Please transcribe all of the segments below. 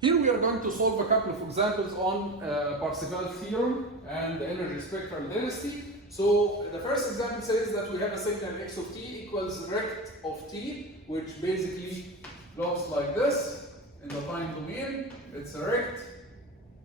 Here we are going to solve a couple of examples on Parseval theorem and the energy spectral density. So the first example says that we have a signal x of t equals rect of t, which basically looks like this in the time domain. It's a rect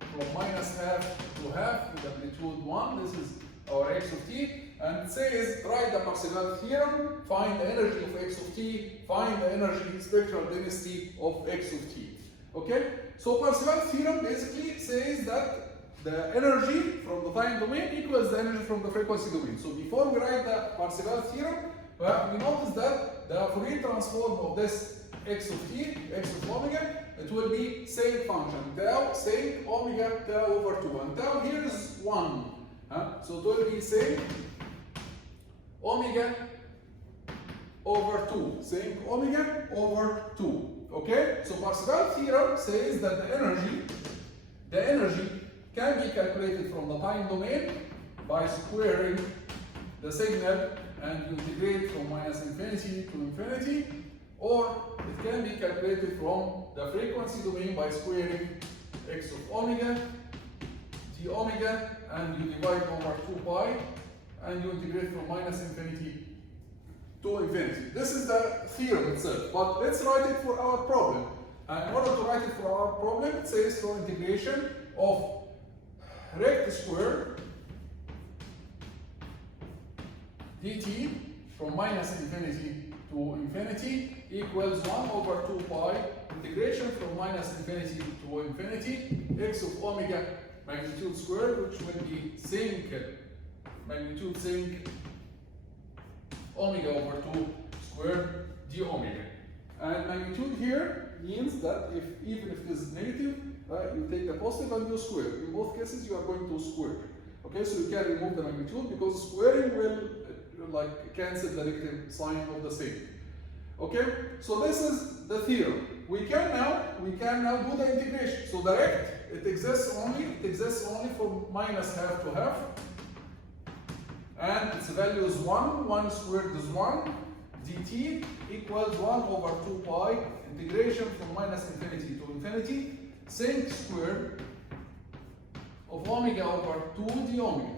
from minus half to half with amplitude 1. This is our x of t. And it says, write the Parseval theorem, find the energy of x of t, find the energy spectral density of x of t. Okay? So Parseval theorem basically says that the energy from the time domain equals the energy from the frequency domain. So before we write the Parseval theorem, we notice that the Fourier transform of this x of t, x of omega, it will be same function, tau, same omega, tau over 2. And tau here is 1. So it will be same omega over 2, same omega over 2. Okay? So Parseval theorem says that the energy can be calculated from the time domain by squaring the signal and you integrate from minus infinity to infinity, or it can be calculated from the frequency domain by squaring x of omega, t omega, and you divide over 2 pi, and you integrate from minus infinity to infinity. This is the theorem itself, but let's write it for our problem. And in order to write it for our problem, it says for integration of rect squared dt from minus infinity to infinity equals 1 over 2 pi integration from minus infinity to infinity x of omega magnitude squared, which will be sinc magnitude sinc omega over 2 squared d omega. And magnitude here means that even if it is negative, you take the positive and you square. In both cases, you are going to square. Okay, so you can remove the magnitude because squaring will cancel the negative sign of the same. Okay, so this is the theorem. We can now do the integration. So the rect, it exists only from minus half to half. And its value is 1, 1 squared is 1, dt equals 1 over 2 pi, integration from minus infinity to infinity, sinc squared of omega over 2 d omega,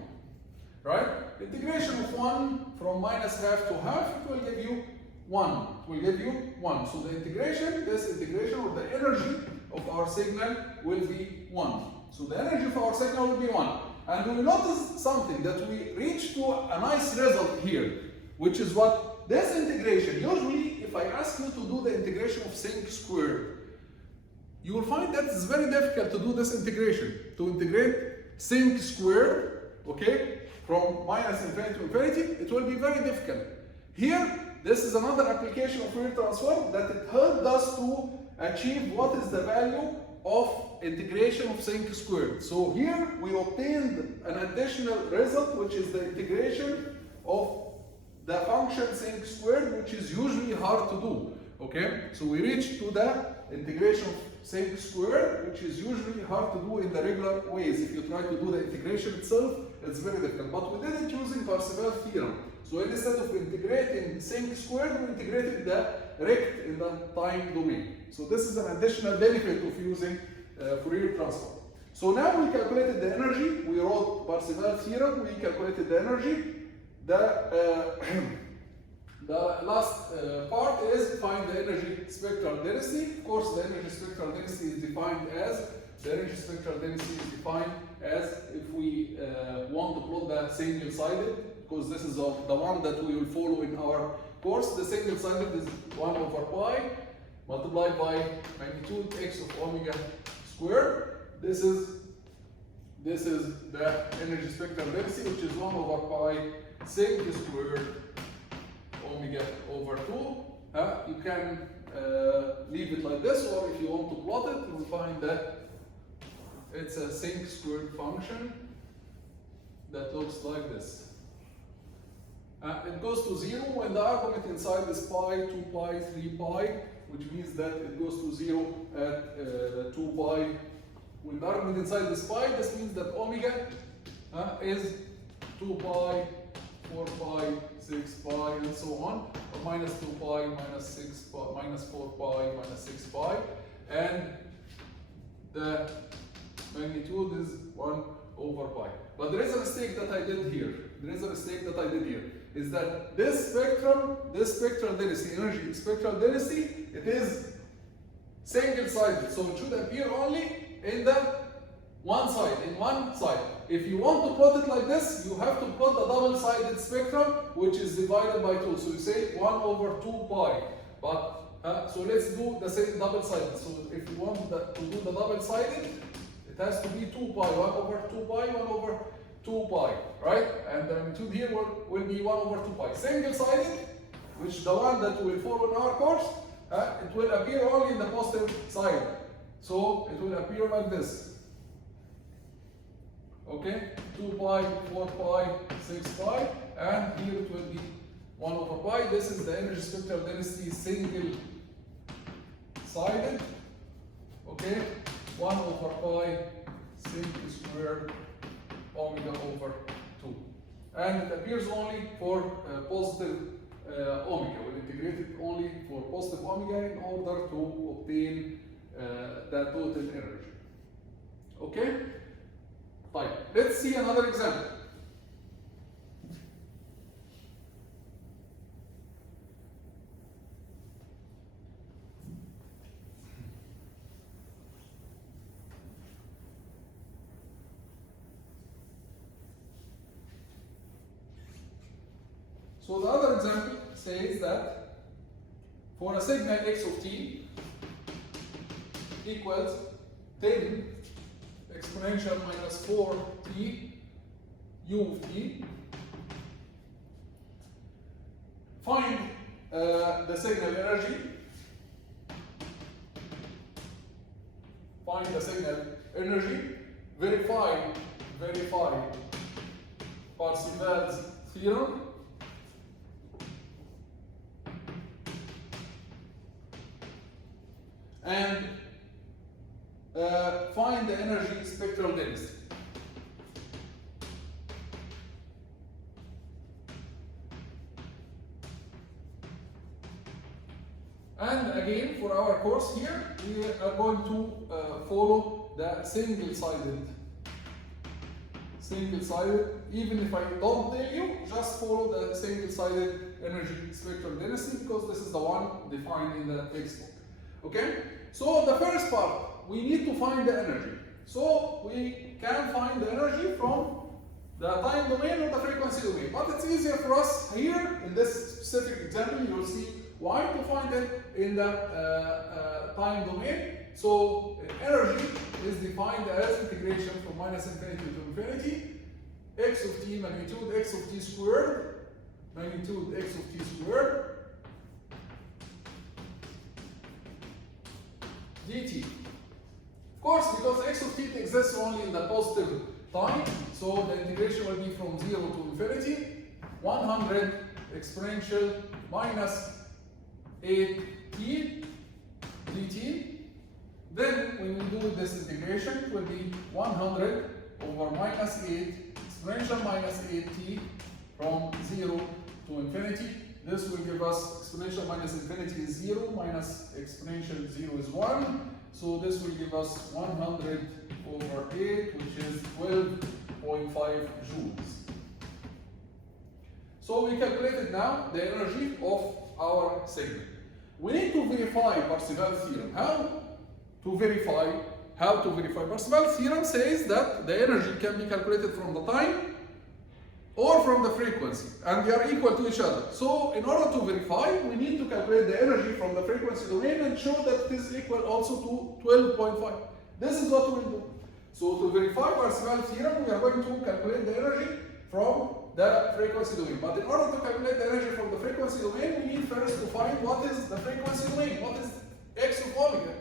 right? Integration of 1 from minus half to half, it will give you 1, it will give you 1. So the integration, this integration of the energy of our signal will be 1. So the energy of our signal will be 1. And we will notice something, that we reach to a nice result here, which is what this integration, usually if I ask you to do the integration of sinc squared, you will find that it's very difficult to do this integration, to integrate sinc squared, okay, from minus infinity to infinity, it will be very difficult. Here, this is another application of Fourier transform that it helped us to achieve what is the value of integration of sinc squared. So here we obtained an additional result, which is the integration of the function sinc squared, which is usually hard to do. Okay, so we reached to the integration of sinc squared, which is usually hard to do in the regular ways. If you try to do the integration itself, it's very difficult. But we did it using Parseval theorem. So instead of integrating sinc squared, we integrated the rect in the time domain. So this is an additional benefit of using Fourier transform. So now we calculated the energy. We wrote Parseval theorem. We calculated the energy. The last part is find the energy spectral density. Of course, the energy spectral density is defined as if we want to plot the single-sided, because this is the one that we will follow in our course. The single-sided is 1 over pi multiplied by magnitude x of omega squared. This is the energy spectral density, which is 1 over pi sinc squared omega over 2. You can leave it like this, or if you want to plot it, you will find that it's a sinc squared function that looks like this. It goes to 0 when the argument inside is pi, 2 pi, 3 pi, which means that it goes to 0 at 2 pi. When the argument inside is pi, this means that omega is 2 pi, 4 pi, 6 pi, and so on, or minus 2 pi, minus 6 pi, minus 4 pi, minus 6 pi. And the magnitude is 1 over pi. But there is a mistake that I did here. Is that this spectral density, energy spectral density, it is single-sided. So it should appear only in the one side. If you want to put it like this, you have to put the double-sided spectrum, which is divided by 2. So you say 1 over 2 pi. But so let's do the same double-sided. So if you want to do the double-sided, it has to be 2 pi, 1 over 2 pi, 1 over 2 pi, right? And the magnitude here will be 1 over 2 pi. Single-sided, which the one that will follow in our course, it will appear only in the positive side. So it will appear like this. Okay, 2 pi, 4 pi, 6 pi, and here it will be 1 over pi. This is the energy spectral density single sided. Okay, 1 over pi single squared omega over 2. And it appears only for positive omega. We'll integrate it only for positive omega in order to obtain the total energy. Okay? Fine. Let's see another example. So the other example says that for a signal x of t equals 10 exponential minus 4t u of t, find the signal energy. Find the signal energy. Verify Parseval's theorem. And find the energy spectral density. And again, for our course here, we are going to follow the single-sided. Even if I don't tell you, just follow the single-sided energy spectral density, because this is the one defined in the textbook. Okay? So the first part, we need to find the energy. So we can find the energy from the time domain or the frequency domain. But it's easier for us here, in this specific example, you will see why to find it in the time domain. So energy is defined as integration from minus infinity to infinity, x of t magnitude x of t squared, magnitude x of t squared, dt. Of course, because x of t exists only in the positive time, so the integration will be from 0 to infinity, 100 exponential minus 8t dt. Then when we do this integration, it will be 100 over minus 8 exponential minus 8t from 0 to infinity. This will give us exponential minus infinity is 0, minus exponential 0 is 1. So this will give us 100 over 8, which is 12.5 joules. So we calculated now the energy of our signal. We need to verify Parseval's theorem. How to verify? Parseval's theorem says that the energy can be calculated from the time or from the frequency, and they are equal to each other. So in order to verify, we need to calculate the energy from the frequency domain and show that it is equal also to 12.5. This is what we will do. So to verify Parseval's theorem, we are going to calculate the energy from the frequency domain. But in order to calculate the energy from the frequency domain, we need first to find what is the frequency domain, what is x of omega,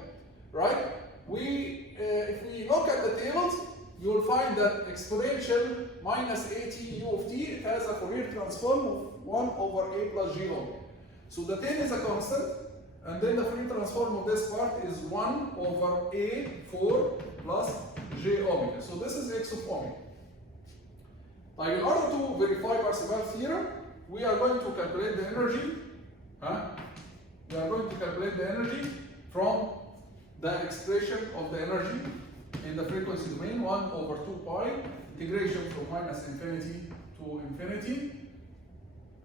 right? If we look at the tables, you will find that exponential minus at u of t, it has a Fourier transform of 1 over a plus j omega. So the 10 is a constant, and then the Fourier transform of this part is 1 over a 4 plus j omega. So this is x of omega. Now in order to verify Parseval's theorem, we are going to calculate the energy. We are going to calculate the energy from the expression of the energy the frequency domain, 1 over 2 pi, integration from minus infinity to infinity.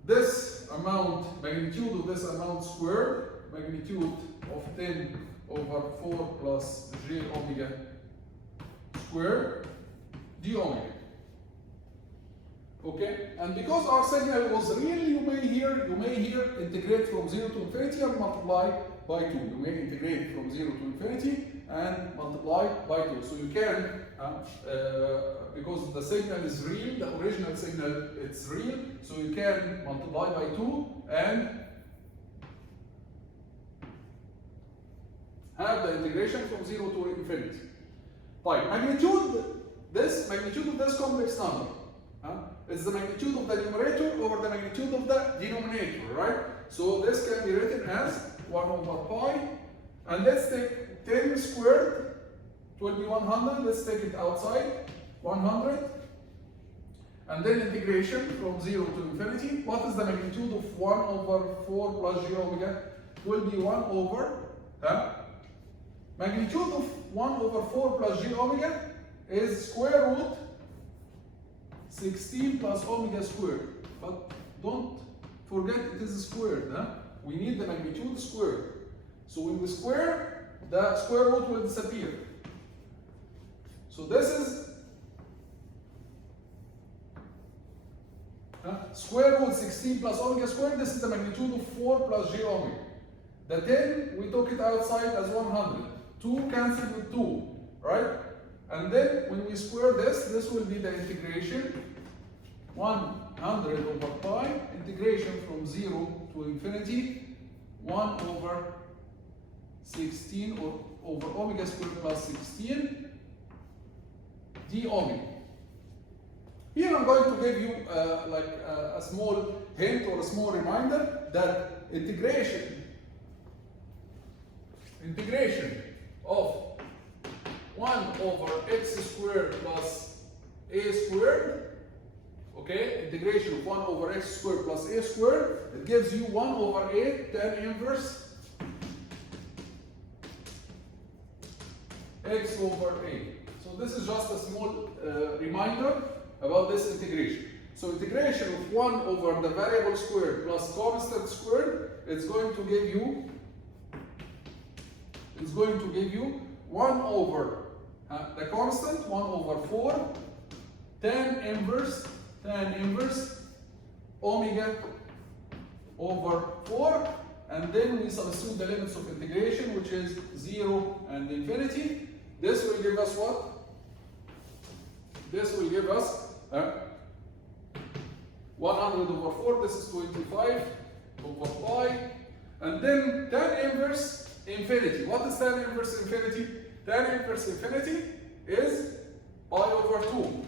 This amount, magnitude of this amount squared, magnitude of 10 over 4 plus j omega squared d omega. Okay, and because our signal was real, you may here integrate from 0 to infinity and multiply by 2. You may integrate from 0 to infinity and multiply by 2. So you can, because the signal is real, the original signal it's real, so you can multiply by 2 and have the integration from 0 to infinity. Right, magnitude of this complex number. It's the magnitude of the numerator over the magnitude of the denominator, right? So this can be written as 1 over pi, and let's take 10 squared, it will be 100, let's take it outside, 100, and then integration from 0 to infinity. What is the magnitude of 1 over 4 plus j omega? It will be 1 over, magnitude of 1 over 4 plus j omega is square root 16 plus omega squared. But don't forget it is squared. We need the magnitude squared. So when we square, the square root will disappear. So this is square root 16 plus omega squared. This is the magnitude of 4 plus j omega. The 10, we took it outside as 100. 2 cancelled with 2, right? And then when we square this will be the integration 100 over pi, integration from 0 to infinity, 1 over 16 or over omega squared plus 16 d omega. Here I'm going to give you a small hint or a small reminder that integration of 1 over x squared plus a squared, okay, integration of 1 over x squared plus a squared, it gives you 1 over a tan inverse x over a. So this is just a small reminder about this integration. So integration of 1 over the variable squared plus constant squared, it's going to give you 1 over the constant, 1 over 4 tan inverse omega over 4, and then we substitute the limits of integration, which is 0 and infinity. This will give us what? This will give us 100 over 4, this is 25 over pi, and then tan inverse infinity. What is tan inverse infinity? Tan inverse infinity is pi over 2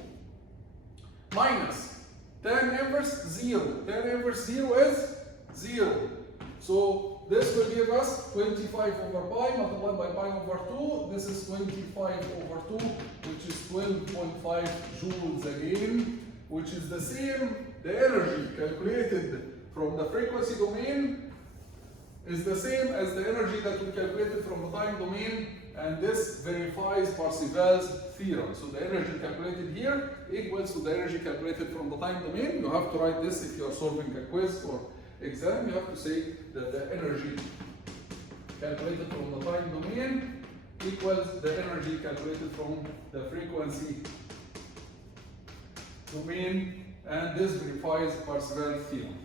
minus tan inverse 0. Tan inverse 0 is 0. So this will give us 25 over pi multiplied by pi over 2. This is 25 over 2, which is 12.5 joules again, which is the same, the energy calculated from the frequency domain is the same as the energy that we calculated from the time domain, and this verifies Parseval's theorem. So the energy calculated here equals to the energy calculated from the time domain. You have to write this if you are solving a quiz or exam. You have to say that the energy calculated from the time domain equals the energy calculated from the frequency domain, and this verifies Parseval's theorem.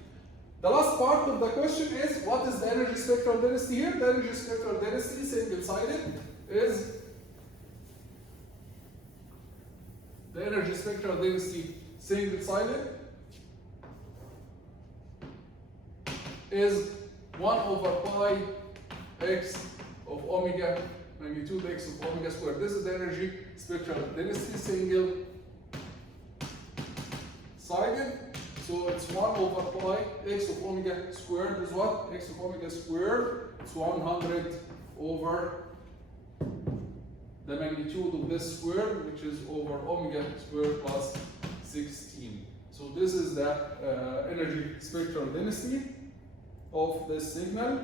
The last part of the question is, what is the energy spectral density here? The energy spectral density, single-sided, is the energy spectral density single-sided is 1 over pi x of omega, magnitude x of omega squared. This is the energy spectral density single-sided. So it's 1 over pi x of omega squared is what? X of omega squared. It's 100 over the magnitude of this squared, which is over omega squared plus 16. So this is the energy spectral density of this signal.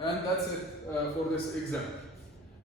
And that's it for this example.